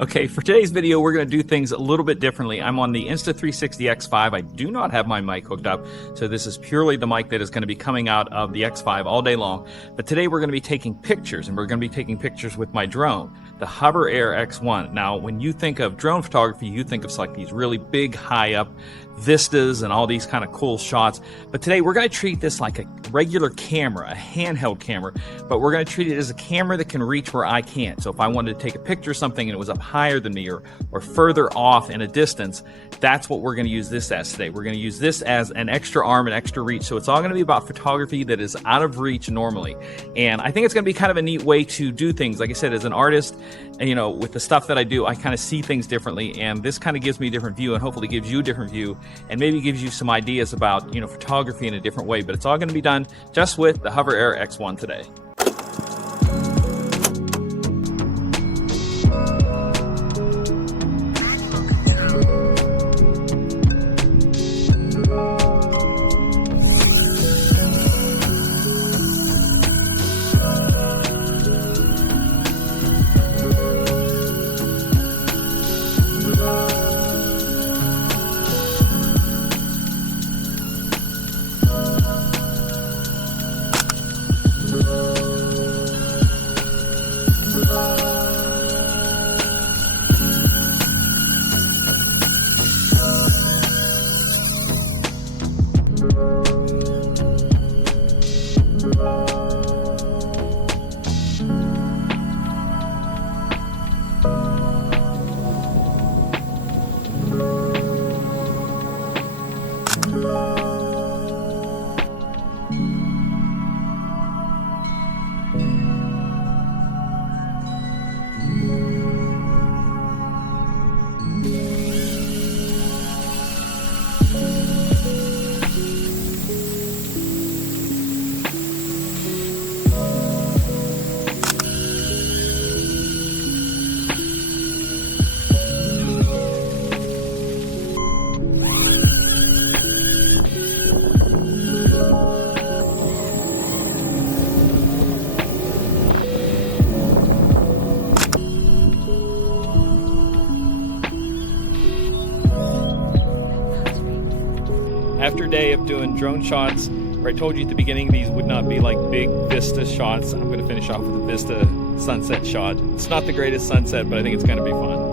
Okay, for today's video, we're going to do things a little bit differently. I'm on the Insta360 X5. I do not have my mic hooked up, so this is purely the mic that is going to be coming out of the X5 all day long. But today we're going to be taking pictures, and we're going to be taking pictures with my drone, the HoverAir X1. Now, when you think of drone photography, you think of like these really big, high up vistas and all these kind of cool shots. But today we're going to treat this like a regular camera, a handheld camera, but we're going to treat it as a camera that can reach where I can't. So if I wanted to take a picture of something and it was up higher than me or further off in a distance, that's what we're going to use this as today. We're going to use this as an extra arm and extra reach. So it's all going to be about photography that is out of reach normally. And I think it's going to be kind of a neat way to do things. Like I said, as an artist, you know, with the stuff that I do, I kind of see things differently, and this kind of gives me a different view and hopefully gives you a different view and maybe gives you some ideas about, you know, photography in a different way. But it's all going to be done just with the HoverAir X1 today. After a day of doing drone shots, where I told you at the beginning these would not be like big vista shots, I'm going to finish off with a vista sunset shot. It's not the greatest sunset, but I think it's going to be fun.